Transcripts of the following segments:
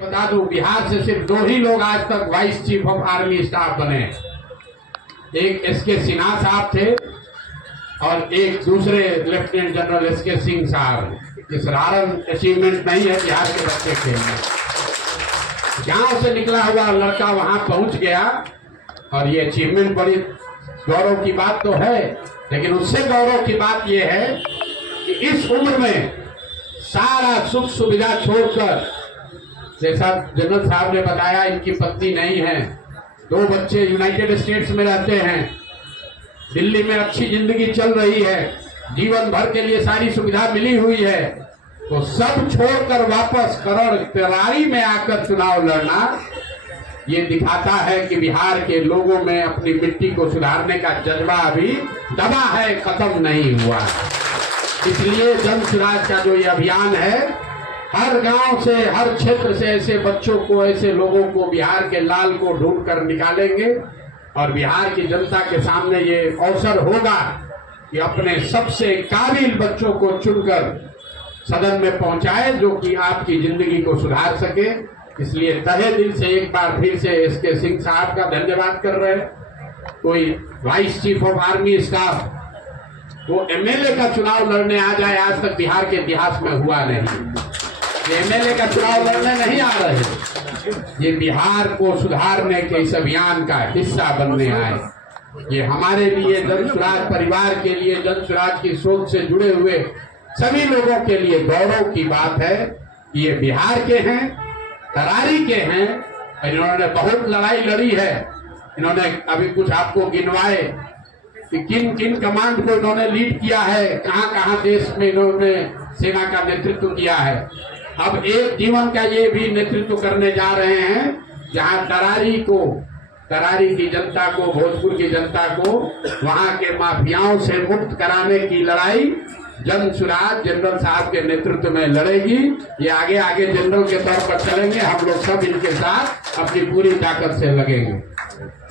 बता दूं, बिहार से सिर्फ 2 ही लोग आज तक vice chief of army staff बने। एक एसके सिन्हा साहब थे और एक दूसरे लेफ्टिनेंट जनरल एसके सिंह साहब। ये साधारण अचीवमेंट नहीं है बिहार के बच्चे के लिए। गांव से निकला हुआ लड़का वहां पहुंच गया और ये अचीवमेंट बड़ी गौरव की बात तो है, लेकिन उससे गौरव की बात यह है कि इस उम्र में सारा सुख सुविधा छोड़कर, जैसा जनरल साहब ने बताया, इनकी पत्नी नहीं है, 2 बच्चे यूनाइटेड स्टेट्स में रहते हैं, दिल्ली में अच्छी जिंदगी चल रही है, जीवन भर के लिए सारी सुविधा मिली हुई है, तो सब छोड़कर वापस करारी में आकर चुनाव लड़ना ये दिखाता है कि बिहार के लोगों में अपनी मिट्टी को सुधारने का जज्बा अभी दबा है, खत्म नहीं हुआ। इसलिए जन सुराज का जो ये अभियान है, हर गांव से, हर क्षेत्र से ऐसे बच्चों को, ऐसे लोगों को, बिहार के लाल को ढूंढ कर निकालेंगे और बिहार की जनता के सामने ये अवसर होगा कि अपने सबसे काबिल बच्चों को चुनकर सदन में पहुंचाए, जो कि आपकी जिंदगी को सुधार सके। इसलिए तहे दिल से एक बार फिर से एसके सिंह साहब का धन्यवाद कर रहे हैं। कोई vice chief of army staff वो एमएलए का चुनाव लड़ने आ जाए, आज तक बिहार के इतिहास में हुआ नहीं। एमएलए का चुनाव लड़ने नहीं आ रहे, ये बिहार को सुधारने के इस अभियान का हिस्सा बनने आए। ये हमारे लिए, जन सुराज परिवार के लिए, जन सुराज की सोच से जुड़े हुए सभी लोगों के लिए गौरव की बात है कि ये बिहार के हैं, करारी के हैं, इन्होंने बहुत लड़ाई लड़ी है। इन्होंने अभी कुछ आपको गिनवाए कि किन किन कमांड को इन्होंने लीड किया है, कहां कहां देश में इन्होंने सेना का नेतृत्व किया है। अब एक जीवन का ये भी नेतृत्व करने जा रहे हैं, जहां करारी की जनता को, भोजपुर की जनता को वहां के माफियाओं से मुक्त कराने की लड़ाई जन सुराज जनरल साहब के नेतृत्व में लड़ेगी। ये आगे आगे जनरल के तौर पर चलेंगे, हम लोग सब इनके साथ अपनी पूरी ताकत से लगेंगे।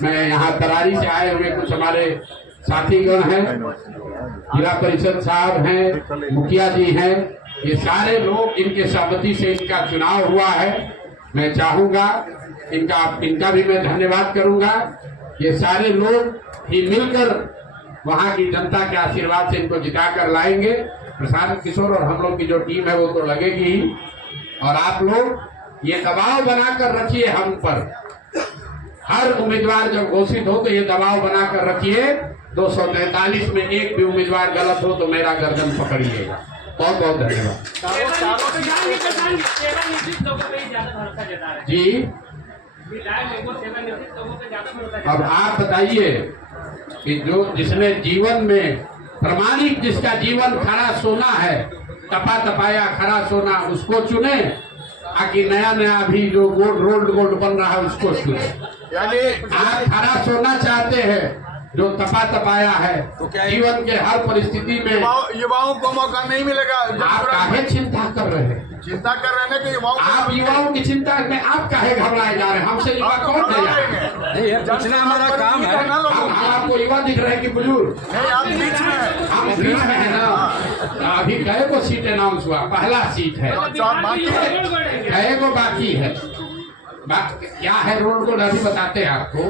मैं यहाँ करारी से आए हुए कुछ हमारे साथीगण हैं, जिला परिषद साहब हैं, मुखिया जी हैं, ये सारे लोग, इनके सहमति से इनका चुनाव हुआ है। मैं चाहूंगा इनका भी मैं धन्यवाद करूंगा। ये सारे लोग ही मिलकर वहां की जनता के आशीर्वाद से इनको जिताकर लाएंगे। प्रशांत किशोर और हम लोग की जो टीम है वो तो लगेगी ही, और आप लोग ये दबाव बनाकर रखिए हम पर। हर उम्मीदवार जब घोषित हो तो ये दबाव बनाकर रखिए, 243 में एक भी उम्मीदवार गलत हो तो मेरा गर्दन पकड़िएगा। बहुत बहुत धन्यवाद जी। अब आप बताइए कि जिसने जीवन में प्रमाणिक, जिसका जीवन खरा सोना है, तपा तपाया खरा सोना, उसको चुने, आकि नया नया अभी जो रोल्ड गोल्ड बन रहा है उसको चुने। यानी आप खरा सोना चाहते हैं, जो तपा तपाया है, तो क्या जीवन के हर परिस्थिति में युवाओं को मौका नहीं मिलेगा। आप काहे चिंता कर रहे हैं? चिंता कर रहे हैं कि आप युवाओं की चिंता में आप काहे घबराए जा रहे हैं? हमसे युवा कौन है? नहीं, पूछना हमारा काम है। हम आपको युवा दिख रहे हैं कि बुजुर्ग? आप बीच में हैं। हम बीच में है ना। अभी कई को सीट अनाउंस हुआ, पहला सीट है, कई को बाकी है। क्या है रोल कोड अभी बताते हैं आपको।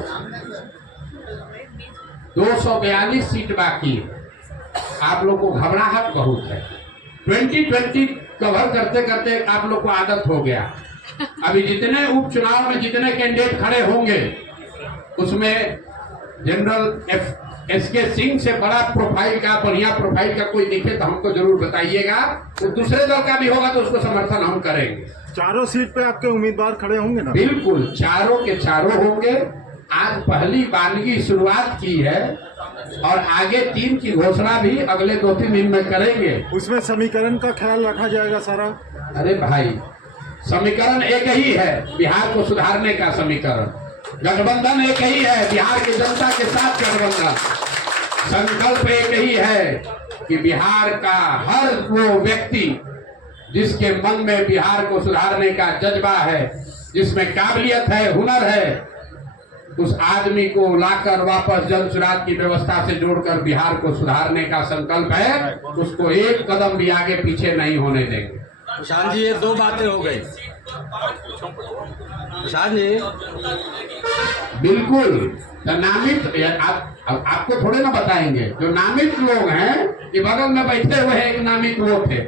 242 सीट बाकी है। आप लोग को घबराहट बहुत है। 2020 कवर करते करते आप लोग को आदत हो गया। अभी जितने उपचुनाव में जितने कैंडिडेट खड़े होंगे, उसमें जनरल एसके सिंह से बड़ा प्रोफाइल का, बढ़िया प्रोफाइल का कोई दिखे तो हमको जरूर बताइएगा। तो दूसरे दल का भी होगा तो उसको समर्थन हम करेंगे। चारों सीट पे आपके उम्मीदवार खड़े होंगे ना? बिल्कुल, चारों के चारों होंगे। आज पहली बानगी शुरुआत की है और आगे 3 की घोषणा भी अगले 2-3 दिन में करेंगे। उसमें समीकरण का ख्याल रखा जाएगा सारा? अरे भाई, समीकरण एक ही है, बिहार को सुधारने का समीकरण। गठबंधन एक ही है, बिहार की जनता के साथ गठबंधन। संकल्प एक ही है कि बिहार का हर वो व्यक्ति जिसके मन में बिहार को सुधारने का जज्बा है, जिसमें काबिलियत है, हुनर है, उस आदमी को लाकर वापस जन सुराज की व्यवस्था से जोड़कर बिहार को सुधारने का संकल्प है। उसको एक कदम भी आगे पीछे नहीं होने देंगे। प्रशांत जी, ये 2 बातें हो गई। प्रसाद जी, बिल्कुल। तो नामित आपको थोड़े ना बताएंगे। जो नामित लोग हैं कि बगल में बैठे हुए एक नामित वो थे,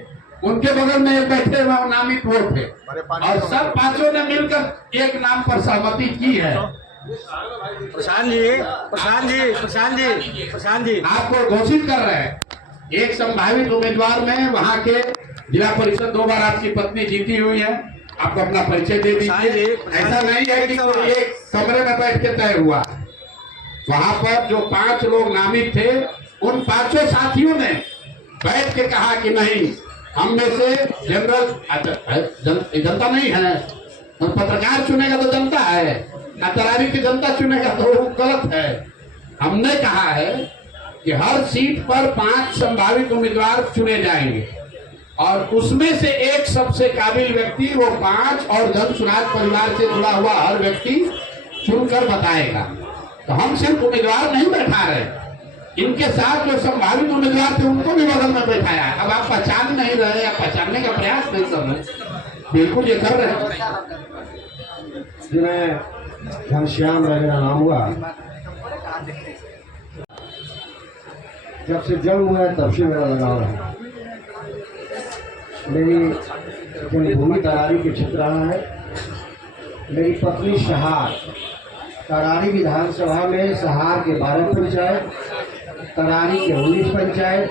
उनके बगल में एक बैठे हुए वो नामित वो थे, और सब पांचों ने मिलकर एक नाम पर सहमति की है। प्रशांत जी, प्रशांत जी, प्रशांत जी, प्रशांत जी, आपको घोषित कर रहे हैं एक संभावित उम्मीदवार में वहां के जिला परिषद 2 बार आपकी पत्नी जीती हुई है। आपको अपना परिचय दे दीजिए। ऐसा नहीं है कि कोई एक कमरे में बैठ के तय हुआ। वहां पर जो 5 लोग नामित थे, उन 5 साथियों ने बैठ के कहा कि नहीं, हम में से जनता नहीं है, तो पत्रकार चुनेगा तो जनता है, तरारी की जनता चुनेगा तो वो गलत है। हमने कहा है कि हर सीट पर 5 संभावित उम्मीदवार चुने जाएंगे और उसमें से एक सबसे काबिल व्यक्ति, वो 5 और जन सुराज परिवार से जुड़ा हुआ हर व्यक्ति चुनकर बताएगा। तो हम सिर्फ उम्मीदवार नहीं बैठा रहे, इनके साथ जो संभावित उम्मीदवार थे उनको भी बगल में बैठाया है। अब आप पहचान नहीं रहे, आप पहचानने का प्रयास नहीं कर रहे, बिल्कुल ये कर रहे हैं। जिन्हें घनश्याम मेरा नाम हुआ, जब से जन्म हुआ है तब से मेरा लगाव है। मेरी जन्मभूमि तरारी के क्षेत्र रहा है। मेरी पत्नी सहार, तरारी विधानसभा में सहार के 12 पंचायत, तरारी के 19 पंचायत,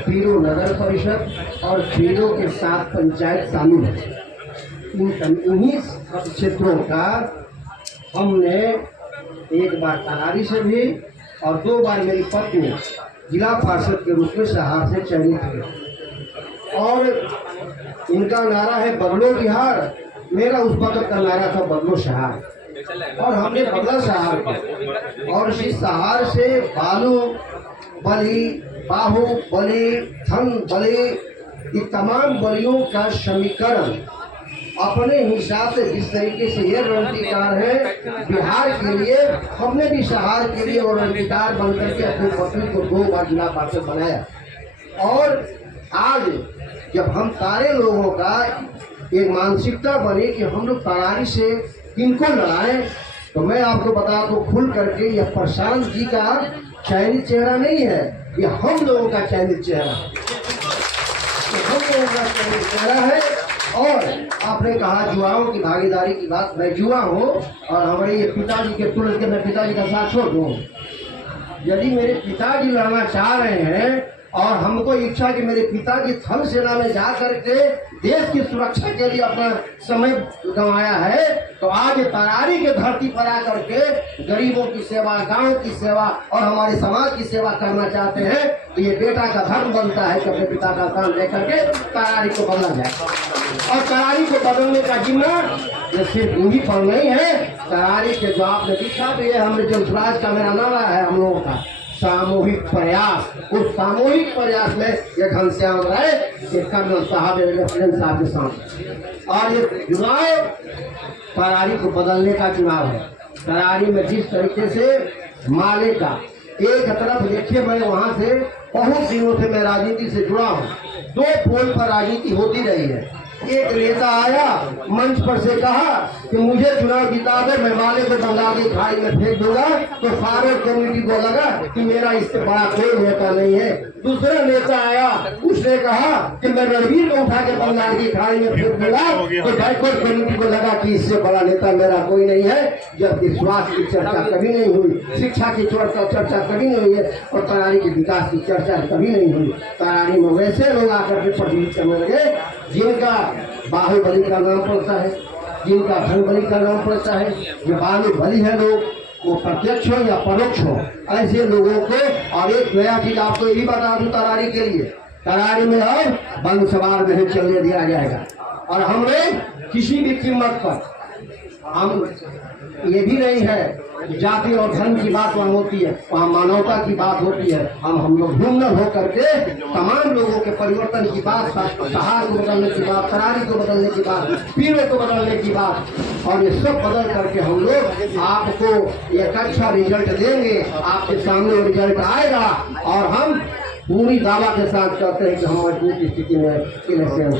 पीरो नगर परिषद और पीरो के 7 पंचायत शामिल है। इन्हीं क्षेत्रों का हमने एक बार तरारी से भी और 2 बार मेरी पत्नी जिला पार्षद के रूप में सहार से चयनित हुए। और इनका नारा है बदलो बिहार, मेरा उस वक्त का नारा था बदलो सहार, और हमने बदला सहार को। और इस सहार से बालू बली, बाहु बली, धन बली, ये तमाम बलियों का समीकरण अपने हिसाब से जिस तरीके से ये रणनीतिकार है बिहार के लिए, हमने भी सहार के लिए वो रणनीतिकार बनकर के अपनी पत्नी को 2 बार जिला पार्षद बनाया। और आज जब हम सारे लोगों का एक मानसिकता बनी कि हम लोग तरारी से किनको लड़ाएं, तो मैं आपको बता दूं खुल करके, यह प्रशांत जी का चयनित चेहरा नहीं है, ये हम लोगों का चयनित चेहरा है, हम लोगों का चयनित चेहरा है। और आपने कहा युवाओं की भागीदारी की बात, मैं युवा हूँ और हमारे ये पिताजी के तुरंत के मैं पिताजी का साथ छोड़ दूँ। यदि मेरे पिताजी लड़ना चाह रहे हैं और हमको इच्छा कि मेरे पिताजी थल सेना में जा करके देश की सुरक्षा के लिए अपना समय गंवाया है, तो आज तरारी के धरती पर आकर के गरीबों की सेवा, गांव की सेवा और हमारे समाज की सेवा करना चाहते हैं, तो ये बेटा का धर्म बनता है कि अपने पिता का काम लेकर के तरारी को बदला जाए। और तरारी को बदलने का जिम्मा ये सिर्फ उन्हीं पर नहीं है। तरारी के जो आपने दिखा भी है, हमने जो स्वराज का मेरा नारा है हम लोगों का सामूहिक प्रयास, उस सामूहिक प्रयास में ये घनश्याम राय, ये कर्नल साहब, लेफ्टिनेंट साहब के साथ। और ये चुनाव तरारी को बदलने का चुनाव है। तरारी में जिस तरीके से माले का एक तरफ देखिए, मैं वहाँ से बहुत दिनों से मैं राजनीति से जुड़ा हूँ, 2 पोल पर राजनीति होती रही है। एक नेता आया मंच पर से कहा कि मुझे चुनाव जिता दे, मैं माले को बंगाल की खाई में फेंक दूंगा, तो सारे कम्युनिटी को लगा कि मेरा इससे बड़ा कोई नेता नहीं है। दूसरा नेता आया, उसने कहा कि मैं रणवीर को उठा के बंगाल की खाई में फेंक दूंगा, तो बैकवर्ड कम्युनिटी को लगा कि इससे बड़ा नेता मेरा कोई नहीं है। जबकि स्वास्थ्य की चर्चा कभी नहीं हुई, शिक्षा की चर्चा कभी नहीं हुई है, और तरारी के विकास की चर्चा कभी नहीं हुई। तरारी में वैसे लोग आकर के प्रतिनिधित्व करने लगे जिनका बाहुबली का नाम पड़ता है, जिनका धनबली का नाम पड़ता है। जो बाहुबली है लोग, वो प्रत्यक्ष हो या परोक्ष हो, ऐसे लोगों को। और एक नया चीज आपको ये भी बता दूं तरारी के लिए, तरारी में अब बंद सवार नहीं चलने दिया जाएगा। और हमें किसी भी कीमत पर, हम ये भी नहीं है जाति और धर्म की बात वहाँ होती है, वहाँ मानवता की बात होती है। हम लोग ह्यूमन हो करके तमाम लोगों के परिवर्तन की बात, सहार को बदलने की बात, तरारी को बदलने की बात, पीरो को बदलने की बात, और ये सब बदल करके हम लोग आपको एक अच्छा रिजल्ट देंगे। आपके सामने रिजल्ट आएगा और हम पूरी दावा के साथ कहते हैं कि हम मजबूत स्थिति में इलेक्शन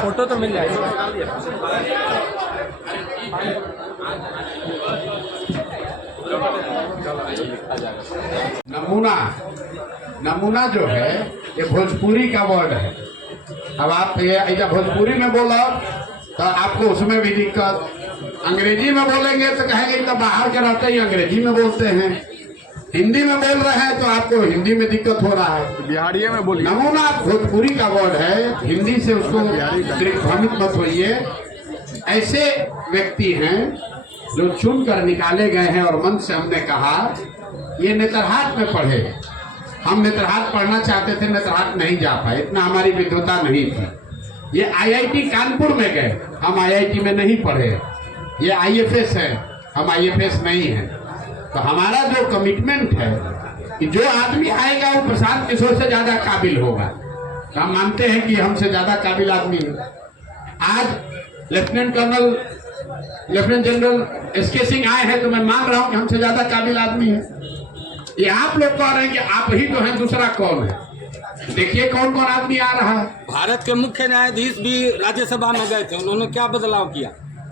फोटो तो मिल जाएगी। नमूना जो है ये भोजपुरी का वर्ड है। अब आप ये ऐसा भोजपुरी में बोलो तो आपको उसमें भी दिक्कत, अंग्रेजी में बोलेंगे तो कहेंगे तो बाहर के रहते ही अंग्रेजी में बोलते हैं, हिंदी में बोल रहे हैं तो आपको हिंदी में दिक्कत हो रहा है। बिहारिये में बोलिए। नमूना भोजपुरी का वर्ड है, दिल्ली से उसको भ्रमित मत होइए। ऐसे व्यक्ति हैं जो चुन कर निकाले गए हैं और मन से हमने कहा ये नेतरहाट में पढ़े। हम नेतरहाट पढ़ना चाहते थे, नेतरहाट नहीं जा पाए, इतना हमारी विद्वता नहीं थी। ये आईआईटी कानपुर में गए, हम आईआईटी में नहीं पढ़े। ये आईएफएस है, हम आईएफएस नहीं है। तो हमारा जो कमिटमेंट है कि जो आदमी आएगा वो प्रशांत किशोर से ज्यादा काबिल होगा। तो हम मानते हैं कि हमसे ज्यादा काबिल आदमी है। आज लेफ्टिनेंट जनरल एसके सिंह आए हैं तो मैं मान रहा हूं कि हमसे ज्यादा काबिल आदमी है। ये आप लोग कह रहे हैं कि आप ही तो हैं, दूसरा कौन है? देखिए कौन कौन आदमी आ रहा है। भारत के मुख्य न्यायाधीश भी राज्यसभा में गए थे, उन्होंने क्या बदलाव किया?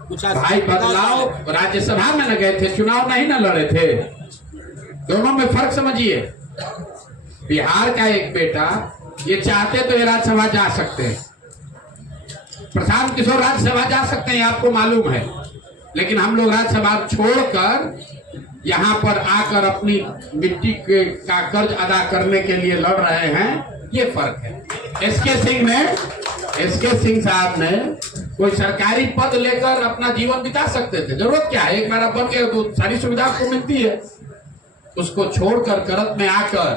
कुछ भाई बदलाव, राज्यसभा में न गए थे, चुनाव नहीं न लड़े थे, दोनों में फर्क समझिए। बिहार का एक बेटा ये चाहते तो ये राज्यसभा जा सकते हैं, प्रशांत किशोर राज्यसभा जा सकते हैं, आपको मालूम है। लेकिन हम लोग राज्यसभा छोड़कर यहाँ पर आकर अपनी मिट्टी का कर्ज अदा करने के लिए लड़ रहे हैं, ये फर्क है। एसके सिंह साहब ने कोई सरकारी पद लेकर अपना जीवन बिता सकते थे, जरूरत क्या है, एक बार बन गए तो सारी सुविधा आपको मिलती है। उसको छोड़कर करत में आकर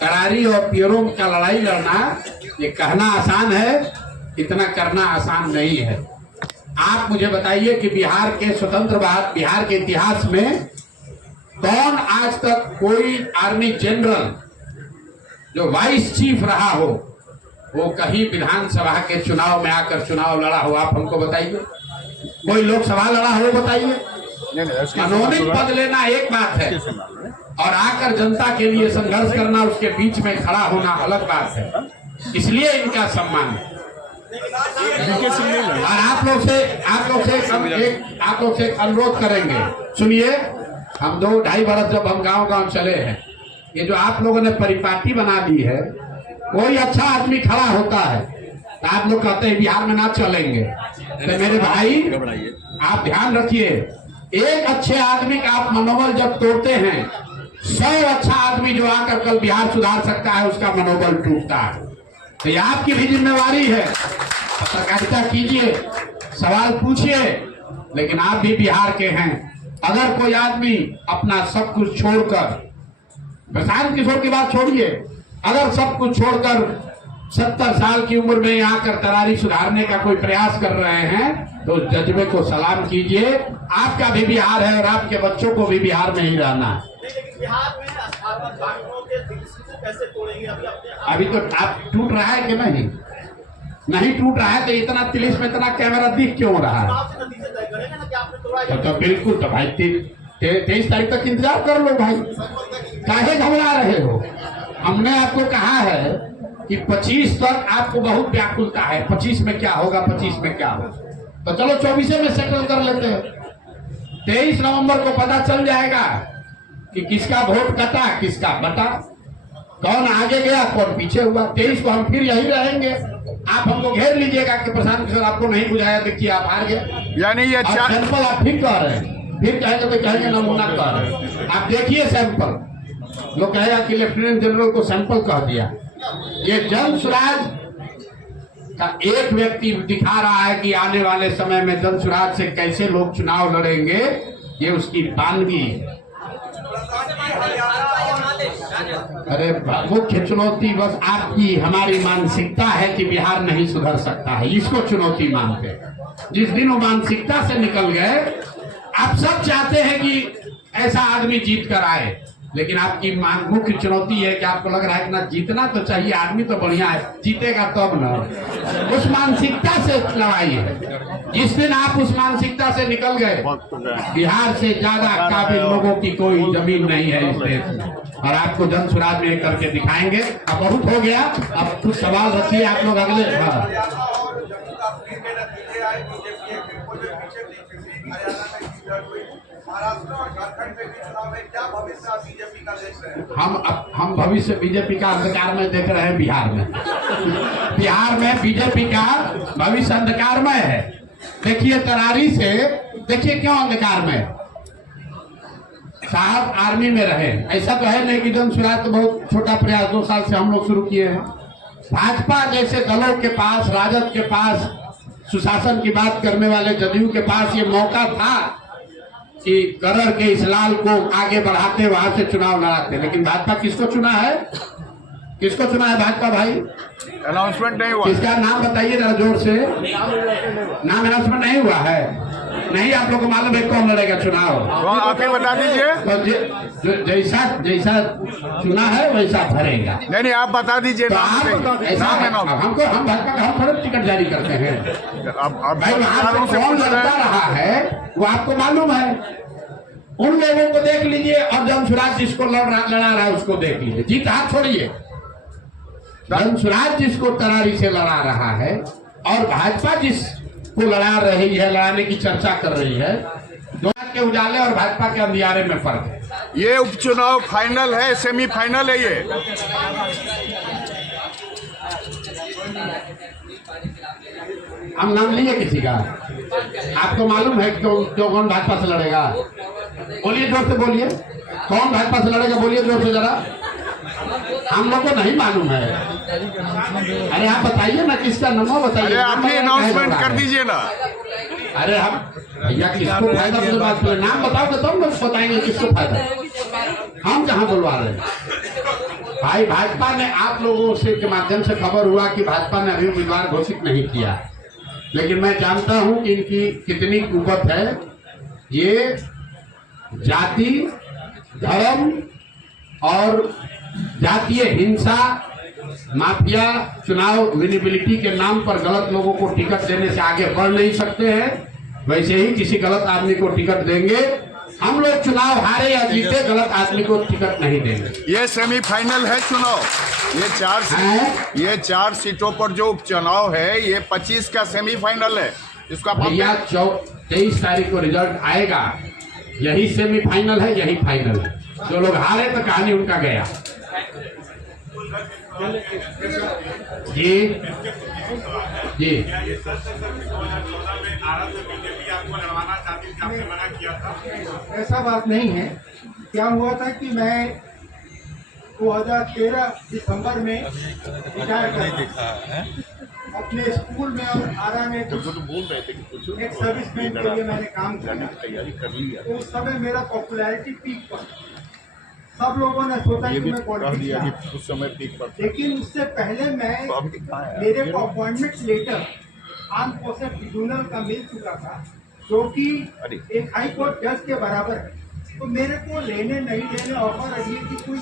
करारी और पियरों का लड़ाई लड़ना, ये कहना आसान है, इतना करना आसान नहीं है। आप मुझे बताइए कि बिहार के स्वतंत्र बाद बिहार के इतिहास में कौन आज तक कोई आर्मी जनरल जो वाइस चीफ रहा हो वो कहीं विधानसभा के चुनाव में आकर चुनाव लड़ा हो? आप हमको बताइए। कोई लोकसभा लड़ा हो बताइए? मनोनीत पद लेना एक बात है और आकर जनता के लिए संघर्ष करना, उसके बीच में खड़ा होना अलग बात है। इसलिए इनका सम्मान है। और आप लोग से अनुरोध करेंगे, सुनिए, हम 2-2.5 वर्ष जब हम गांव चले हैं, ये जो आप लोगों ने परिपाटी बना दी है, कोई अच्छा आदमी खड़ा होता है तो आप लोग कहते हैं बिहार में ना चलेंगे। तो मेरे भाई आप ध्यान रखिए, एक अच्छे आदमी का आप मनोबल जब तोड़ते हैं, 100 अच्छा आदमी जो आकर कल बिहार सुधार सकता है उसका मनोबल टूटता है। तो ये आपकी भी जिम्मेवारी है, पत्रकारिता कीजिए, सवाल पूछिए, लेकिन आप भी बिहार के हैं। अगर कोई आदमी अपना सब कुछ छोड़कर, प्रशांत किशोर की बात छोड़िए, अगर सब कुछ छोड़कर 70 साल की उम्र में यहाँ कर तरारी सुधारने का कोई प्रयास कर रहे हैं तो उस जज्बे को सलाम कीजिए। आपका भी बिहार है और आपके बच्चों को भी बिहार में ही रहना है। अभी तो आप टूट रहा है कि नहीं टूट रहा है तो इतना तिलिस में इतना कैमरा दिख क्यों रहा है? तो बिल्कुल, तो भाई 23 तारीख तक इंतजार कर लो भाई, काहे घबरा रहे हो? हमने आपको कहा है कि 25 तक आपको बहुत व्याकुलता है, 25 में क्या होगा, 25 में क्या होगा, तो चलो 24 में सेटल कर लेते हैं। 23 नवंबर को पता चल जाएगा कि किसका वोट कटा किसका बटा, कौन आगे गया कौन पीछे हुआ। 23 को हम फिर यही रहेंगे, आप हमको घेर लीजिएगा कि प्रशांत किशोर आपको नहीं बुझाया, देखिए आप हार गए। यानी ये सैंपल आप फिर कह रहे हैं, फिर कहेंगे तो कहेंगे नमूना कह रहे हैं। आप देखिए सैंपल, लोग कहेगा कि लेफ्टिनेंट जनरल को सैंपल कह दिया। ये जन स्वराज का एक व्यक्ति दिखा रहा है कि आने वाले समय में जन स्वराज से कैसे लोग चुनाव लड़ेंगे, ये उसकी बानगी है। अरे मुख्य चुनौती बस आपकी हमारी मानसिकता है कि बिहार नहीं सुधर सकता है, इसको चुनौती मानते हैं। जिस दिन वो मानसिकता से निकल गए, आप सब चाहते हैं कि ऐसा आदमी जीत कर आए, लेकिन आपकी मुख्य चुनौती है कि आपको लग रहा है कि ना जीतना तो चाहिए, आदमी तो बढ़िया है, जीतेगा तब ना। उस मानसिकता से लड़ाई है। जिस दिन आप उस मानसिकता से निकल गए, बिहार से ज्यादा काबिल लोगों की कोई जमीन नहीं है इस देश में, और आपको जन सुराज में करके दिखाएंगे। अब बहुत हो गया, अब कुछ सवाल रखिए आप लोग अगले। महाराष्ट्र और झारखंड में भी चुनाव है, क्या भविष्य बीजेपी का देश है? हम भविष्य बीजेपी का अंधकार में देख रहे हैं। बिहार में बीजेपी का भविष्य अंधकारमय है। देखिए तरारी से, देखिए क्यों अंधकारमय। साहब आर्मी में रहे, ऐसा तो है नहीं कि जन सुराज तो बहुत छोटा प्रयास 2 साल से हम लोग शुरू किए हैं। भाजपा जैसे दलों के पास, राजद के पास, सुशासन की बात करने वाले जदयू के पास ये मौका था कि करर के इस लाल को आगे बढ़ाते, वहां से चुनाव लड़ाते, लेकिन भाजपा किसको चुना है? किसको चुना है भाजपा भाई? अनाउंसमेंट नहीं हुआ। किसका नाम बताइए जरा जोर से। नाम अनाउंसमेंट नहीं हुआ है? नहीं, आप लोग को मालूम है कौन लड़ेगा चुनाव? आप ही बता दीजिए। जैसा चुना है वैसा भरेगा। नहीं, आप बता दीजिए। तो हम भाजपा का हम थोड़ा टिकट जारी करते हैं। भाई वहां से कौन लड़ता रहा है वो आपको मालूम है। उन लोगों को देख लीजिए और जन सुराज जिसको लड़ा रहा है उसको देख लीजिए। जीत हाथ छोड़िए। जन सुराज जिसको तरारी से लड़ा रहा है और भाजपा जिसको लड़ा रही है, लड़ाने की चर्चा कर रही है, दोनों के उजाले और भाजपा के अंधियारे में फर्क है। ये उपचुनाव फाइनल है, सेमीफाइनल है ये। हम नाम लिए किसी का? आपको मालूम है क्यों कौन भाजपा से लड़ेगा? बोलिए, जोर से बोलिए। कौन भाजपा से लड़ेगा? बोलिए जोर से जरा। हम लोग को नहीं मालूम है। अरे आप बताइए ना किसका नाम बताइए। अरे आप ही अनाउंसमेंट कर दीजिए ना। अरे हम भैया किसको फायदा से बात करें? नाम बताओगे तो हम लोग बताएंगे किसको फायदा। हम जहाँ बुलवा रहे हैं भाई, भाजपा ने आप लोगों से के माध्यम से खबर हुआ कि भाजपा ने अभी उम्मीदवार घोषित नहीं किया, लेकिन मैं जानता हूं कि इनकी कितनी कुवत है। ये जाति, धर्म और जातीय हिंसा, माफिया, चुनाव विनिबिलिटी के नाम पर गलत लोगों को टिकट देने से आगे बढ़ नहीं सकते हैं। वैसे ही किसी गलत आदमी को टिकट देंगे। हम लोग चुनाव हारे या जीते, गलत आदमी को टिकट नहीं देंगे। ये सेमीफाइनल है चुनाव। ये चार सीटों पर जो उपचुनाव है, ये 25 का सेमीफाइनल है। इसका भैया 23 तारीख को रिजल्ट आएगा। यही सेमीफाइनल है, यही फाइनल है। जो लोग हारे तो कहानी उनका गया। जी जी ऐसा बात नहीं है। क्या हुआ था कि मैं 2013 दिसंबर में रिटायर कर अपने स्कूल में और आरा में एक सर्विसमैन के लिए मैंने काम किया। तो उस समय मेरा पॉपुलैरिटी पीक पर, सब लोगों ने सोचा कि मैं पॉलिटिक्स, लेकिन उससे पहले मेरे को appointment letter arm forces tribunal का मिल चुका था, जो कि एक हाई कोर्ट जज के बराबर है। तो मेरे को लेने नहीं लेने ऑफर अभी की कोई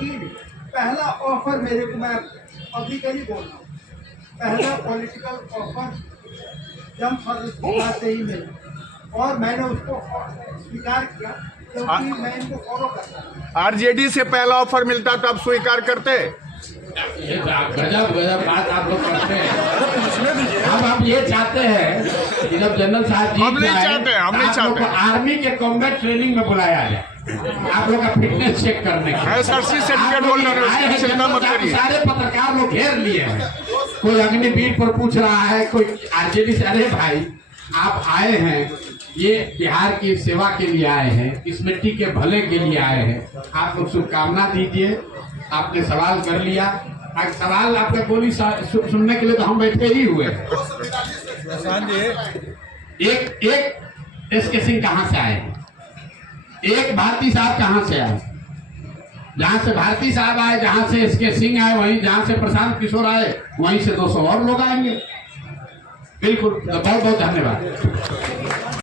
नहीं। पहला ऑफर मेरे को, मैं पब्लिकली बोल रहा हूँ, पहला पॉलिटिकल ऑफर जम फर्ज से ही मिला और मैंने उसको स्वीकार किया क्योंकि मैं इनको फॉलो करता हूँ। आरजेडी से पहला ऑफर मिलता तब स्वीकार करते। गजब बात आप लोग करते हैं। अब आप ये चाहते हैं कि जब जनरल साहब जी हम नहीं चाहते। आर्मी के कॉम्बैट ट्रेनिंग में बुलाया जाए, आप लोग का फिटनेस चेक करने के। सर्टिफिकेट होल्डर है, उसकी चिंता मत करिए। सारे पत्रकार लोग घेर लिए हैं। कोई अग्निवीर पर पूछ रहा है, कोई आरजेडी से। अरे भाई आप आए हैं, ये बिहार की सेवा के लिए आए हैं, इस मिट्टी के भले के लिए आए हैं। आप लोग शुभकामना दीजिए। आपने सवाल कर लिया, आज सवाल आपका बोली सुनने के लिए तो हम बैठे ही हुए। एक एसके सिंह कहाँ से आए? एक भारती साहब कहाँ से आए? जहां से भारती साहब आए, जहां से एसके सिंह आए, वहीं जहां से प्रशांत किशोर आए, वहीं से 200 और लोग आएंगे। बिल्कुल, बहुत बहुत धन्यवाद।